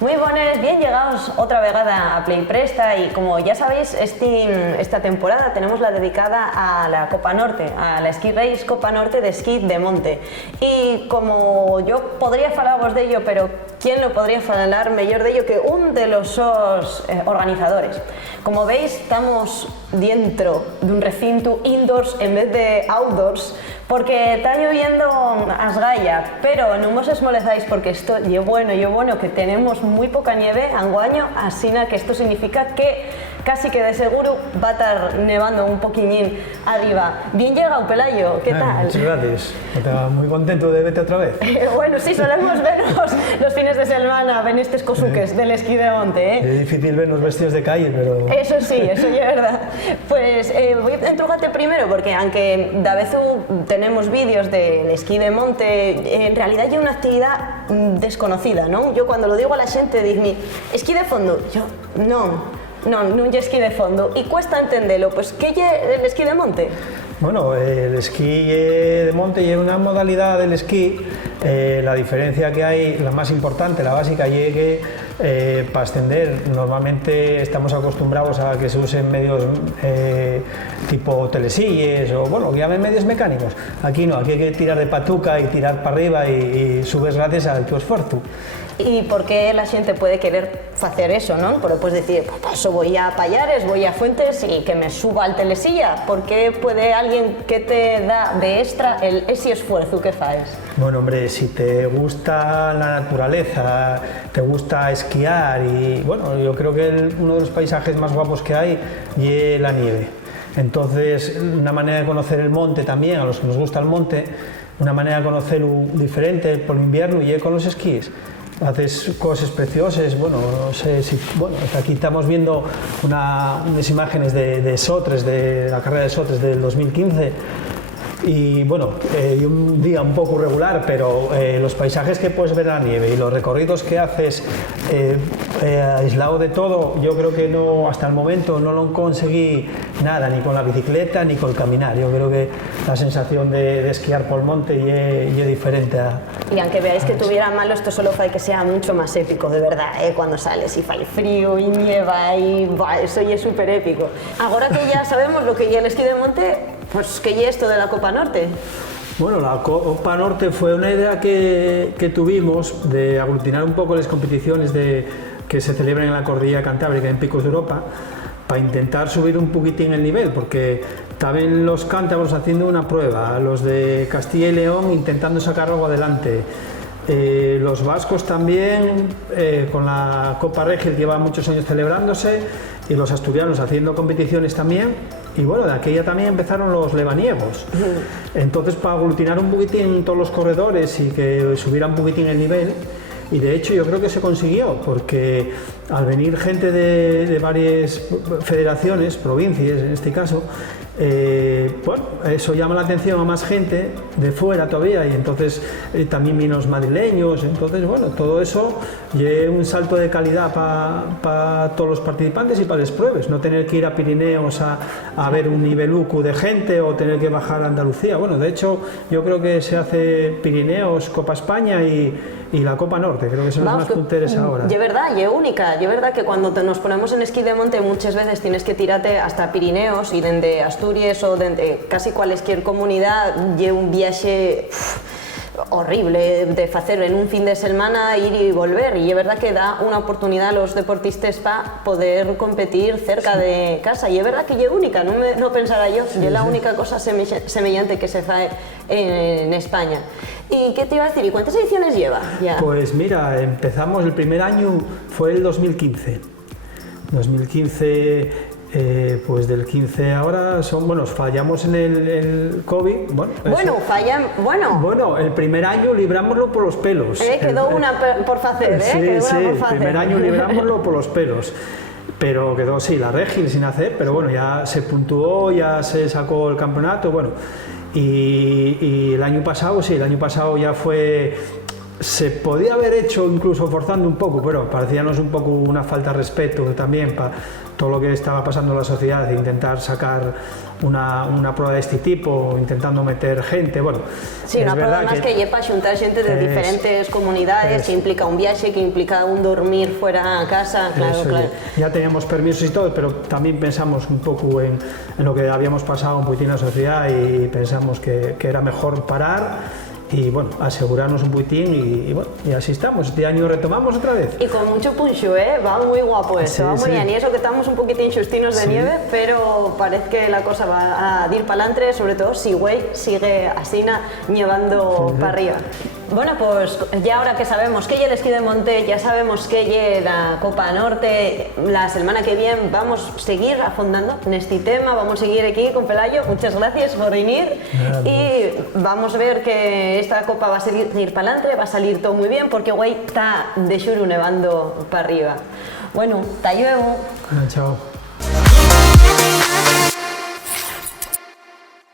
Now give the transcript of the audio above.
Muy bones, bien llegados otra vegada a Play Presta y como ya sabéis, esta temporada tenemos la dedicada a la Copa Norte, a la Ski Race Copa Norte de esquí de monte. Y como yo podría falaros de ello, pero ¿quién lo podría falar mejor de ello que un de los organizadores? Como veis, estamos dentro de un recinto indoors en vez de outdoors, porque está lloviendo a esgalla, pero no os esmolezáis porque esto yo bueno, que tenemos muy poca nieve anguaño, así que esto significa que casi que de seguro va a estar nevando un poquillín arriba. Bien llegado, Pelayo, ¿qué tal? Muchas gracias, estaba muy contento de verte otra vez. Bueno, sí, solemos vernos los fines de semana, ven estos cosuques del esquí de monte, ¿eh? Es difícil vernos vestidos de calle, pero... Eso sí, eso es verdad. Pues voy a entrugarte primero, porque aunque de vez tenemos vídeos del esquí de monte, en realidad hay una actividad desconocida, ¿no? Yo cuando lo digo a la gente, digo, esquí de fondo, yo, no hay esquí de fondo. Y cuesta entenderlo, pues, ¿qué es el esquí de monte? Bueno, el esquí de monte es una modalidad del esquí. La diferencia que hay, la más importante, la básica, es que para ascender normalmente estamos acostumbrados a que se usen medios tipo telesilles o bueno, que llamen medios mecánicos. Aquí no, aquí hay que tirar de patuca y tirar para arriba y subes gracias a tu esfuerzo. ¿Y por qué la gente puede querer hacer eso, no? Porque puedes decir, pues eso voy a Pallares, voy a Fuentes y que me suba al telesilla. ¿Por qué puede alguien que te da de extra ese esfuerzo que haces? Bueno, hombre, si te gusta la naturaleza, te gusta esquiar y bueno, yo creo que uno de los paisajes más guapos que hay es la nieve. Entonces, una manera de conocer el monte también, a los que nos gusta el monte, una manera de conocerlo diferente por invierno y es con los esquís. Haces cosas preciosas, bueno, no sé si, bueno, aquí estamos viendo unas imágenes de Sotres, de la carrera de Sotres del 2015 y bueno, un día un poco regular, pero los paisajes que puedes ver en la nieve y los recorridos que haces aislado de todo, yo creo que no, hasta el momento no lo conseguí nada, ni con la bicicleta ni con el caminar. Yo creo que la sensación de esquiar por el monte es diferente a... Y aunque veáis que tuviera malo, esto solo hace que sea mucho más épico, de verdad, cuando sales y falle frío y nieva y bah, eso ya es súper épico. Ahora que ya sabemos lo que es el esquí de monte, pues ¿qué es esto de la Copa Norte? Bueno, la Copa Norte fue una idea que tuvimos de aglutinar un poco las competiciones que se celebran en la Cordillera Cantábrica, en Picos de Europa, para intentar subir un poquitín el nivel, porque estaban los cántabros haciendo una prueba, los de Castilla y León intentando sacar algo adelante, los vascos también, con la Copa Regia que lleva muchos años celebrándose, y los asturianos haciendo competiciones también, y bueno, de aquella también empezaron los lebaniegos. Entonces, para aglutinar un poquitín todos los corredores y que subiera un poquitín el nivel, y de hecho yo creo que se consiguió, porque al venir gente de varias federaciones, provincias en este caso, bueno, eso llama la atención a más gente de fuera todavía, y entonces también vino los madrileños, entonces bueno, todo eso es un salto de calidad para todos los participantes y para las pruebas, no tener que ir a Pirineos a ver un niveluco de gente o tener que bajar a Andalucía. Bueno, de hecho yo creo que se hace Pirineos, Copa España y la Copa Norte, creo que son los más punteros ahora. Y es verdad, y es única, y es verdad que cuando nos ponemos en esquí de monte muchas veces tienes que tirarte hasta Pirineos y desde Asturias o desde casi cualquier comunidad, y un viaje horrible de hacer en un fin de semana, ir y volver, y es verdad que da una oportunidad a los deportistas para poder competir cerca de casa, y es verdad que es única, no pensara yo, es la única cosa semejante que se hace en España. ¿Y qué te iba a decir? ¿Y cuántas ediciones lleva ya? Pues mira, empezamos, el primer año fue el 2015. 2015, pues del 15 ahora son, bueno, fallamos en el COVID. Bueno, el primer año librámoslo por los pelos. Quedó una por hacer, Sí, quedó sí, una por el hacer. primer año librámoslo por los pelos. Pero quedó, sí, la Regil sin hacer, pero bueno, ya se puntuó, ya se sacó el campeonato, bueno. Y el año pasado, sí, el año pasado ya fue... Se podía haber hecho incluso forzando un poco, pero parecíanos un poco una falta de respeto también todo lo que estaba pasando en la sociedad, intentar sacar una prueba de este tipo, intentando meter gente, bueno... Sí, una prueba más que lleva a juntar gente de diferentes comunidades, que implica un viaje, que implica un dormir fuera a casa, claro, claro. Ya teníamos permisos y todo, pero también pensamos un poco en lo que habíamos pasado un poquito en la sociedad y pensamos que era mejor parar y bueno, asegurarnos un poquitín y bueno, y así estamos. Este año retomamos otra vez. Y con mucho punxo, ¿eh? Va muy guapo eso, va muy bien. Y eso que estamos un poquitín justinos de nieve, pero parece que la cosa va a ir para adelante, sobre todo si güey sigue así nevando para arriba. Bueno, pues ya ahora que sabemos que el esquí de monte, ya sabemos que la Copa Norte, la semana que viene vamos a seguir afondando en este tema, vamos a seguir aquí con Pelayo. Muchas gracias por venir y vamos a ver que esta Copa va a seguir para adelante, va a salir todo muy bien porque güey está de xuru nevando para arriba. Bueno, hasta luego. Chao.